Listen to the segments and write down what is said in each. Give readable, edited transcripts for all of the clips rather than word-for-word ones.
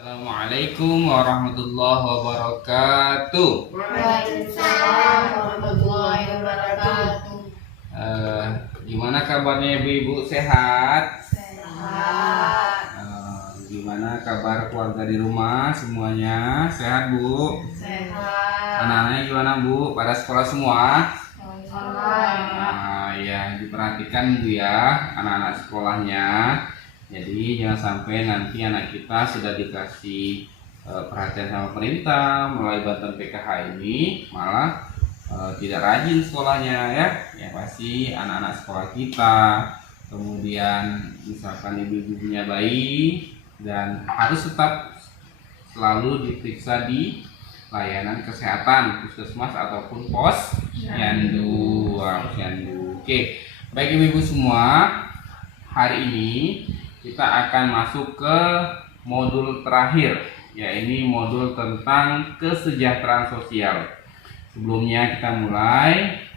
Assalamualaikum warahmatullahi wabarakatuh. Waalaikumsalam warahmatullahi wabarakatuh. Gimana kabarnya ibu-ibu, sehat? Sehat. Gimana kabar keluarga di rumah semuanya? Sehat bu? Sehat. Anak-anaknya gimana bu? Pada sekolah semua? Sehat. Ya diperhatikan bu ya anak-anak sekolahnya. Jadi jangan sampai nanti anak kita sudah dikasih perhatian sama pemerintah melalui bantuan PKH ini malah tidak rajin sekolahnya ya. Ya pasti anak-anak sekolah kita, kemudian misalkan ibu-ibunya bayi dan harus tetap selalu diperiksa di layanan kesehatan puskesmas ataupun posyandu. Oke, baik ibu-ibu semua, hari ini kita akan masuk ke modul terakhir, yaitu modul tentang kesejahteraan sosial. Sebelumnya kita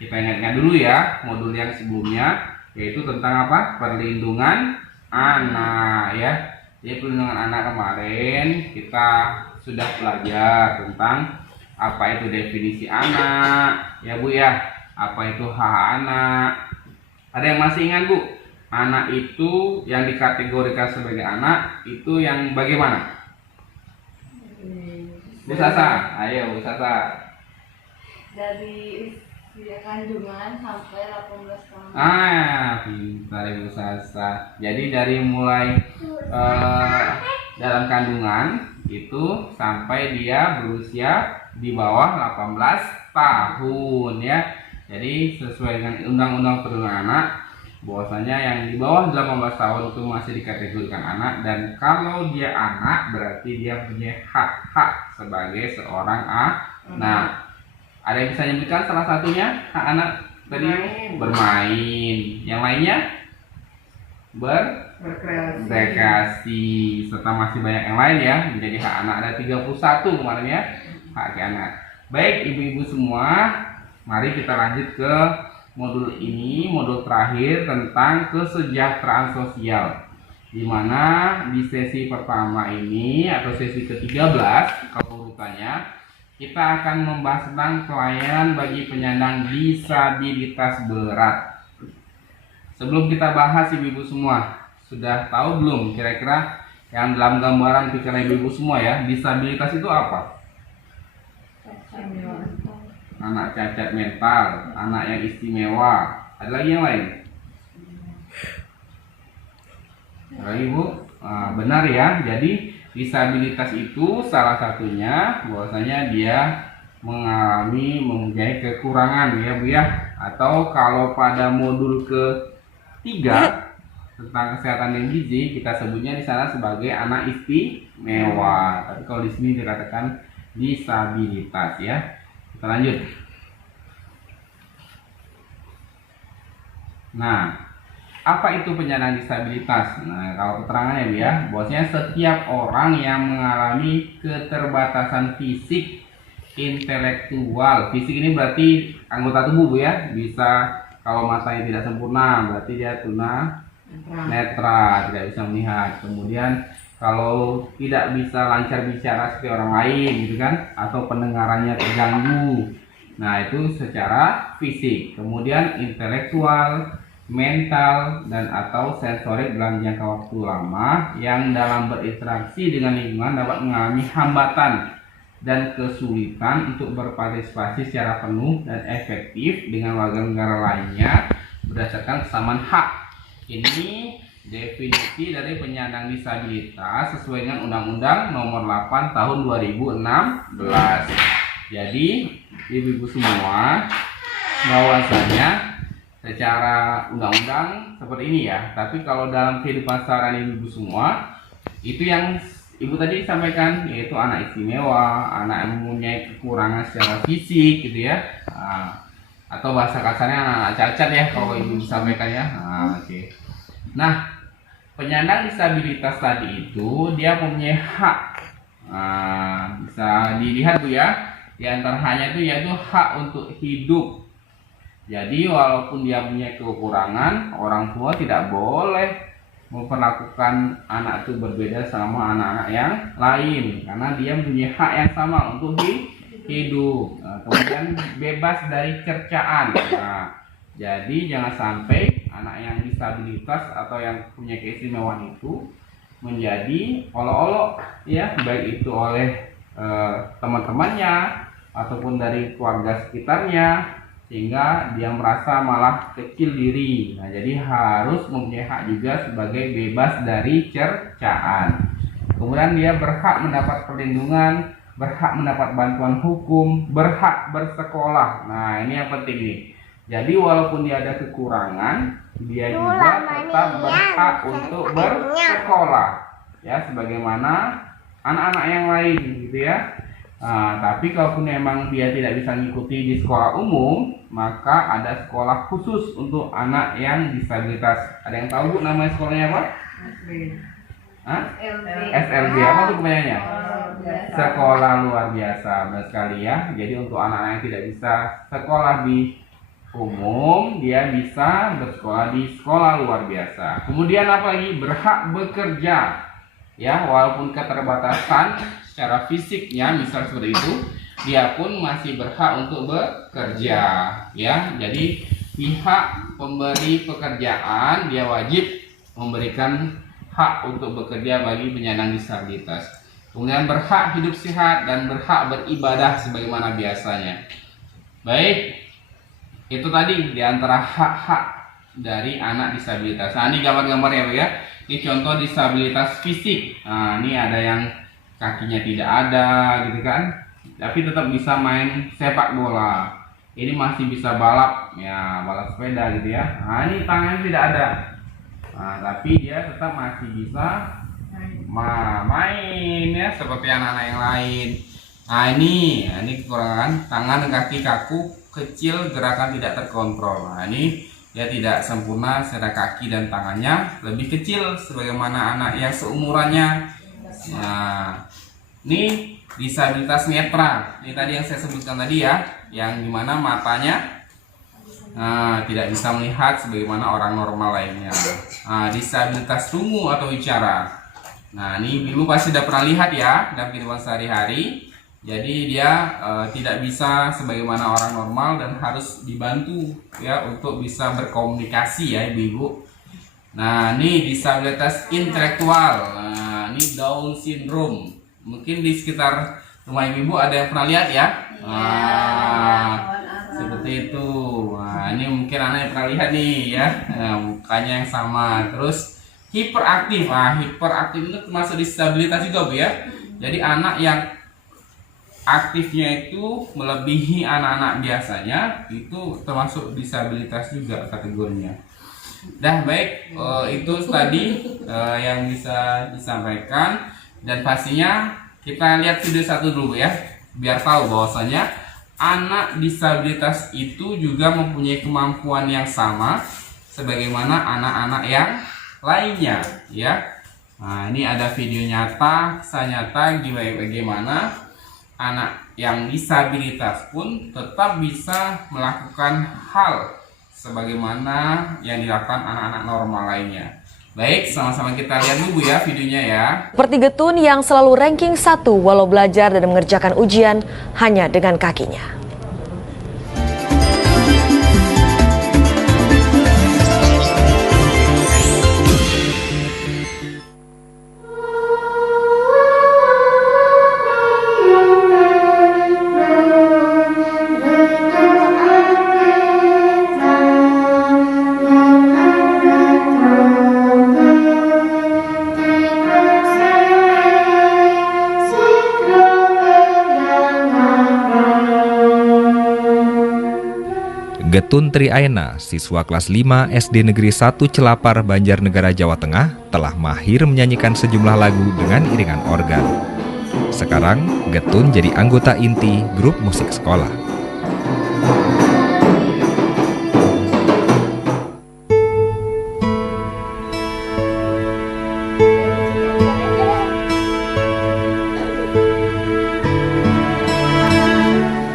ingatkan dulu ya modul yang sebelumnya, yaitu tentang apa? Perlindungan anak ya. Jadi perlindungan anak kemarin kita sudah belajar tentang apa itu definisi anak ya bu ya, apa itu hak anak. Ada yang masih ingat bu? Anak itu yang dikategorikan sebagai anak itu yang bagaimana? Bu Sasa, ayo Bu Sasa. Dari usia kandungan sampai 18 tahun. Pintar Ibu Sasa. Jadi dari mulai dalam kandungan itu sampai dia berusia di bawah 18 tahun ya. Jadi sesuai dengan Undang-Undang Perlindungan Anak, bahwasanya yang di bawah 18 tahun itu masih dikategorikan anak, dan kalau dia anak berarti dia punya hak-hak sebagai seorang anak. Ada yang bisa nyebutkan salah satunya hak anak tadi? Bermain. Yang lainnya berkreasi, serta masih banyak yang lain ya. Menjadi hak anak ada 31 kemarin ya, hak anak. Baik ibu-ibu semua, mari kita lanjut ke modul ini, modul terakhir tentang kesejahteraan sosial, di mana di sesi pertama ini atau sesi ke-13 kalau urutannya kita akan membahas tentang pelayanan bagi penyandang disabilitas berat. Sebelum kita bahas ibu-ibu semua, sudah tahu belum kira-kira yang dalam gambaran pikiran ibu-ibu semua ya, disabilitas itu apa? Anak cacat mental, anak yang istimewa. Ada lagi yang lain? Ada lagi bu? Benar ya. Jadi disabilitas itu salah satunya bahwasanya dia mempunyai kekurangan ya bu ya. Atau kalau pada modul ketiga tentang kesehatan dan gizi kita sebutnya di sana sebagai anak istimewa. Tapi kalau di sini dikatakan disabilitas ya. Kita lanjut. Nah, apa itu penyandang disabilitas? Nah, kalau keterangannya ya, bahwasanya setiap orang yang mengalami keterbatasan fisik, intelektual. Fisik ini berarti anggota tubuh bu ya. Bisa kalau matanya tidak sempurna berarti dia netra, tidak bisa melihat. Kemudian kalau tidak bisa lancar bicara seperti orang lain gitu kan, atau pendengarannya terganggu. Nah, itu secara fisik. Kemudian intelektual, mental, dan atau sensorik dalam jangka waktu lama yang dalam berinteraksi dengan lingkungan dapat mengalami hambatan dan kesulitan untuk berpartisipasi secara penuh dan efektif dengan warga negara lainnya berdasarkan kesamaan hak. Ini definisi dari penyandang disabilitas sesuai dengan Undang-Undang Nomor 8 Tahun 2016. Jadi ibu-ibu semua, bahwasanya secara undang-undang seperti ini ya. Tapi kalau dalam kehidupan sehari-hari ibu semua, itu yang ibu tadi sampaikan, yaitu anak istimewa, anak yang mempunyai kekurangan secara fisik gitu ya. Atau bahasa kasarnya anak cacat ya kalau ibu sampaikan ya. Oke. Nah, penyandang disabilitas tadi itu dia mempunyai hak. Bisa dilihat bu ya, di antaranya itu yaitu hak untuk hidup. Jadi walaupun dia punya kekurangan, orang tua tidak boleh memperlakukan anak itu berbeda sama anak-anak yang lain karena dia punya hak yang sama untuk hidup. Kemudian bebas dari cercaan. Jadi jangan sampai anak yang disabilitas atau yang punya keistimewaan itu menjadi olok-olok ya, baik itu oleh teman-temannya ataupun dari keluarga sekitarnya, sehingga dia merasa malah kecil diri. Nah, jadi harus mempunyai hak juga sebagai bebas dari cercaan. Kemudian dia berhak mendapat perlindungan, berhak mendapat bantuan hukum, berhak bersekolah. Nah, ini yang penting nih. Jadi walaupun dia ada kekurangan, dia juga tetap berhak untuk bersekolah, ya, sebagaimana anak-anak yang lain, gitu ya. Tapi kalaupun memang dia tidak bisa mengikuti di sekolah umum, maka ada sekolah khusus untuk anak yang disabilitas. Ada yang tahu Bu nama sekolahnya apa? SLB. Apa tuh kepanjangannya? Sekolah luar biasa. Benar sekali ya. Jadi untuk anak-anak yang tidak bisa sekolah di umum, dia bisa bersekolah di sekolah luar biasa. Kemudian apa lagi? Berhak bekerja. Ya, walaupun keterbatasan secara fisiknya misal seperti itu, dia pun masih berhak untuk bekerja, ya. Jadi pihak pemberi pekerjaan dia wajib memberikan hak untuk bekerja bagi penyandang disabilitas. Kemudian berhak hidup sehat dan berhak beribadah sebagaimana biasanya. Baik, itu tadi diantara hak-hak dari anak disabilitas. Nah, ini gambar-gambarnya ya. Ini contoh disabilitas fisik. Nah, ini ada yang kakinya tidak ada gitu kan, tapi tetap bisa main sepak bola. Ini masih bisa balap, ya, balap sepeda gitu ya. Nah, ini tangannya tidak ada. Nah, tapi dia tetap masih bisa main ya seperti anak-anak yang lain. Nah, ini kekurangan, tangan dan kaki kaku, kecil, gerakan tidak terkontrol. Nah, ini dia tidak sempurna secara kaki dan tangannya lebih kecil sebagaimana anak yang seumurannya. Nah, ini disabilitas netra. Ini tadi yang saya sebutkan tadi ya, yang dimana matanya tidak bisa melihat sebagaimana orang normal lainnya. Disabilitas rungu atau bicara. Nah, ini ibu pasti sudah pernah lihat ya dalam kehidupan sehari-hari. Jadi dia tidak bisa sebagaimana orang normal dan harus dibantu ya untuk bisa berkomunikasi ya ibu-ibu. Nah, ini disabilitas intelektual. Nah, ini Down syndrome. Mungkin di sekitar rumah ibu ada yang pernah lihat ya. Seperti itu. Nah, ini mungkin anak yang pernah lihat nih ya. Mukanya yang sama. Terus hiperaktif. Hiperaktif itu termasuk disabilitas juga Bu ya. Jadi anak yang aktifnya itu melebihi anak-anak biasanya, itu termasuk disabilitas juga kategorinya. Dah baik, itu tadi yang bisa disampaikan, dan pastinya kita lihat video satu dulu ya, biar tahu bahwasanya anak disabilitas itu juga mempunyai kemampuan yang sama sebagaimana anak-anak yang lainnya ya. Nah, ini ada video nyata, kisah nyata bagaimana anak yang disabilitas pun tetap bisa melakukan hal sebagaimana yang dilakukan anak-anak normal lainnya. Baik, sama-sama kita lihat dulu ya videonya ya. Seperti Getun yang selalu ranking 1 walau belajar dan mengerjakan ujian hanya dengan kakinya. Getun Triaena, siswa kelas 5 SD Negeri 1 Celapar, Banjarnegara, Jawa Tengah, telah mahir menyanyikan sejumlah lagu dengan iringan organ. Sekarang, Getun jadi anggota inti grup musik sekolah.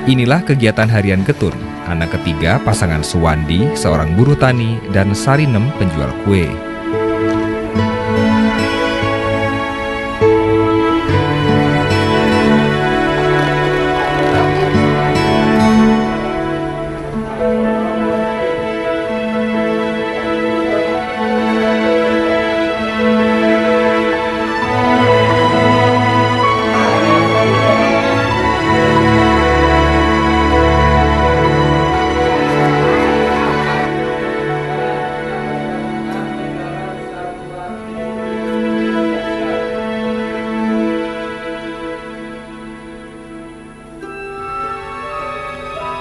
Inilah kegiatan harian Getun, anak ketiga pasangan Suwandi, seorang buruh tani, dan Sarinem, penjual kue.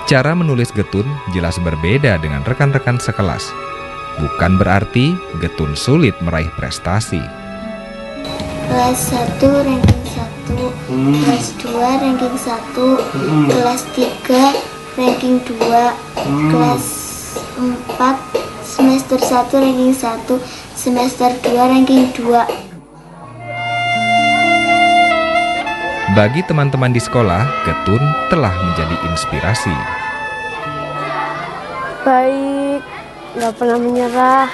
Cara menulis Getun jelas berbeda dengan rekan-rekan sekelas. Bukan berarti Getun sulit meraih prestasi. Kelas 1 ranking 1, kelas 2 ranking 1, kelas 3 ranking 2, kelas 4 semester 1 ranking 1, semester 2 ranking 2. Bagi teman-teman di sekolah, Getun telah menjadi inspirasi. Baik, nggak pernah menyerah,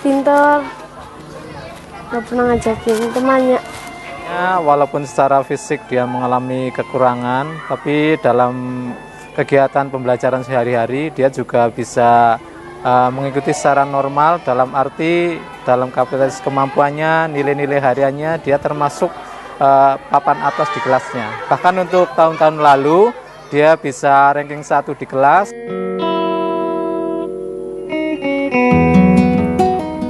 pintar, nggak pernah ngajakin temannya. Walaupun secara fisik dia mengalami kekurangan, tapi dalam kegiatan pembelajaran sehari-hari dia juga bisa mengikuti secara normal, dalam arti dalam kapasitas kemampuannya, nilai-nilai hariannya dia termasuk papan atas di kelasnya. Bahkan untuk tahun-tahun lalu dia bisa ranking 1 di kelas.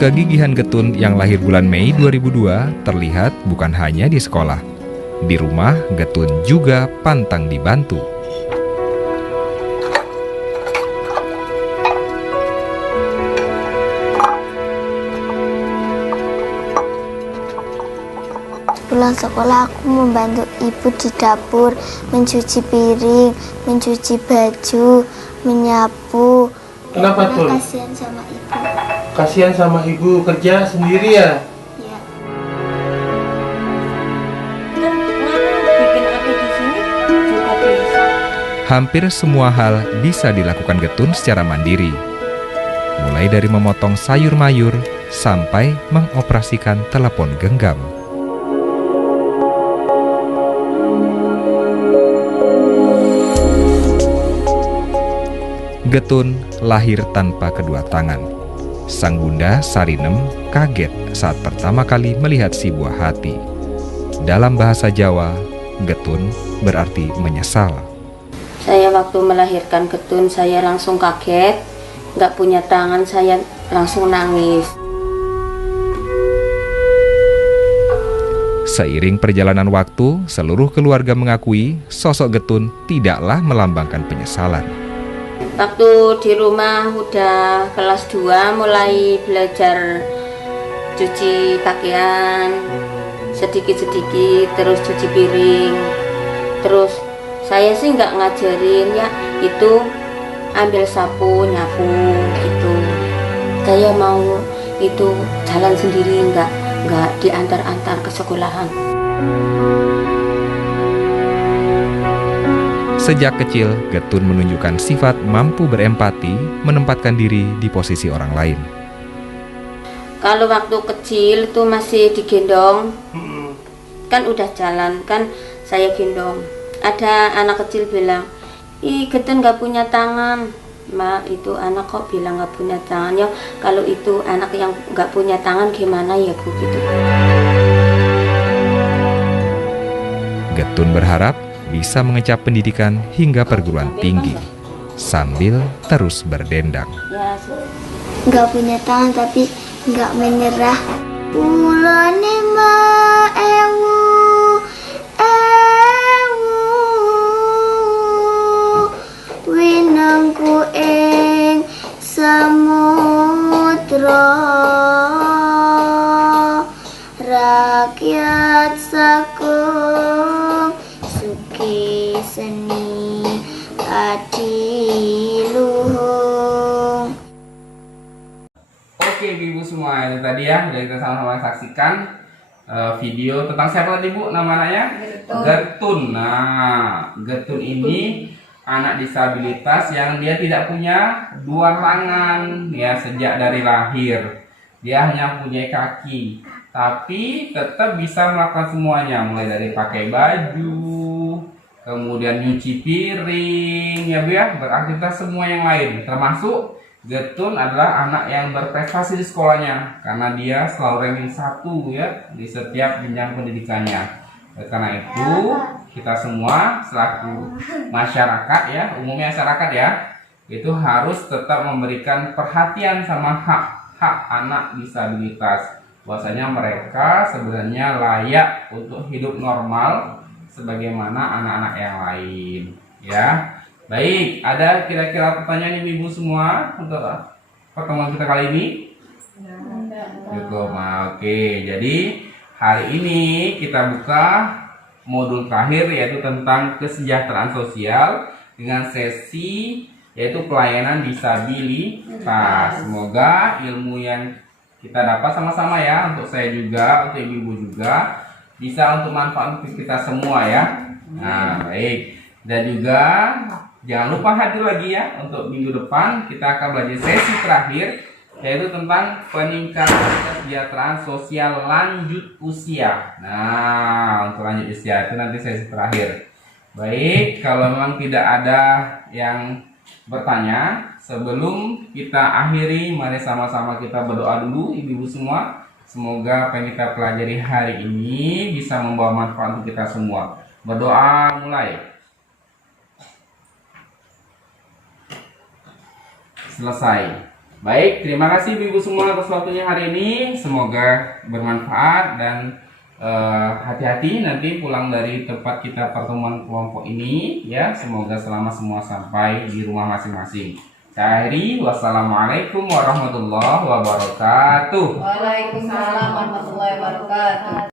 Kegigihan Getun yang lahir bulan Mei 2002 terlihat bukan hanya di sekolah. Di rumah, Getun juga pantang dibantu. Pulang sekolah aku membantu ibu di dapur, mencuci piring, mencuci baju, menyapu. Kenapa tuh? Kasihan sama ibu. Kasihan sama ibu kerja sendiri ya? Ya. Hampir semua hal bisa dilakukan Getun secara mandiri. Mulai dari memotong sayur mayur sampai mengoperasikan telepon genggam. Getun lahir tanpa kedua tangan. Sang bunda Sarinem kaget saat pertama kali melihat si buah hati. Dalam bahasa Jawa, Getun berarti menyesal. Saya waktu melahirkan Getun, saya langsung kaget. Nggak punya tangan, saya langsung nangis. Seiring perjalanan waktu, seluruh keluarga mengakui sosok Getun tidaklah melambangkan penyesalan. Waktu di rumah udah kelas 2 mulai belajar cuci pakaian sedikit-sedikit, terus cuci piring. Terus saya sih nggak ngajarin ya, itu ambil sapu, nyapu gitu. Saya mau itu jalan sendiri, nggak diantar-antar ke sekolahan. Sejak kecil, Getun menunjukkan sifat mampu berempati, menempatkan diri di posisi orang lain. Kalau waktu kecil itu masih digendong, kan udah jalan, kan saya gendong. Ada anak kecil bilang, ih Getun nggak punya tangan. Ma, itu anak kok bilang nggak punya tangan ya? Kalau itu anak yang nggak punya tangan gimana ya Bu gitu. Getun berharap bisa mengecap pendidikan hingga perguruan tinggi, sambil terus berdendang. Ya, Nggak punya tangan tapi nggak menyerah. Ulane ma ewu, winangku ing samudra, rakyat sakung suki seni adiluhung. Oke ibu semua, itu tadi ya sudah kita sama-sama saksikan video tentang siapa tadi Bu namanya? Getun. Nah, Getun ini anak disabilitas yang dia tidak punya dua tangan ya sejak dari lahir. Dia hanya punya kaki, tapi tetap bisa melakukan semuanya, mulai dari pakai baju, kemudian nyuci piring ya Bu ya, beraktivitas semua yang lain, termasuk Getun adalah anak yang berprestasi di sekolahnya karena dia selalu ranking 1 ya di setiap jenjang pendidikannya. Karena itu kita semua selaku masyarakat ya, umumnya masyarakat ya, itu harus tetap memberikan perhatian sama hak anak disabilitas. Bahwasanya mereka sebenarnya layak untuk hidup normal sebagaimana anak-anak yang lain ya. Baik, ada kira-kira pertanyaan ibu-ibu semua untuk pertemuan kita kali ini? Cukup. Oke, jadi hari ini kita buka modul terakhir yaitu tentang kesejahteraan sosial dengan sesi yaitu pelayanan disabilitas. Semoga ilmu yang kita dapat sama-sama ya, untuk saya juga, untuk ibu-ibu juga, bisa untuk manfaat untuk kita semua ya. Nah, baik. Dan juga jangan lupa hadir lagi ya, untuk minggu depan kita akan belajar sesi terakhir yaitu tentang peningkatan kesejahteraan sosial lanjut usia. Nah, untuk lanjut usia itu nanti sesi terakhir. Baik, kalau memang tidak ada yang bertanya, sebelum kita akhiri, mari sama-sama kita berdoa dulu ibu-ibu semua. Semoga apa yang kita pelajari hari ini bisa membawa manfaat untuk kita semua. Berdoa mulai. Selesai. Baik, terima kasih ibu-ibu semua atas waktunya hari ini. Semoga bermanfaat dan hati-hati nanti pulang dari tempat kita pertemuan kelompok ini ya. Semoga selamat semua sampai di rumah masing-masing. Saya akhiri, wassalamualaikum warahmatullahi wabarakatuh. Waalaikumsalam warahmatullahi wabarakatuh.